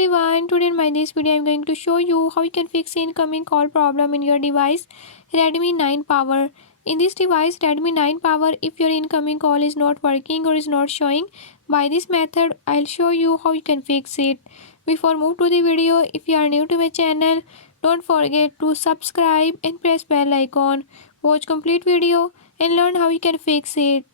everyone, today in my this video I am going to show you how you can fix incoming call problem in your device Redmi 9 Power. In this device Redmi 9 Power, if your incoming call is not working or is not showing, by this method I'll show you how you can fix it. Before move to the video, if you are new to my channel, don't forget to subscribe and press bell icon. Watch complete video and learn how you can fix it.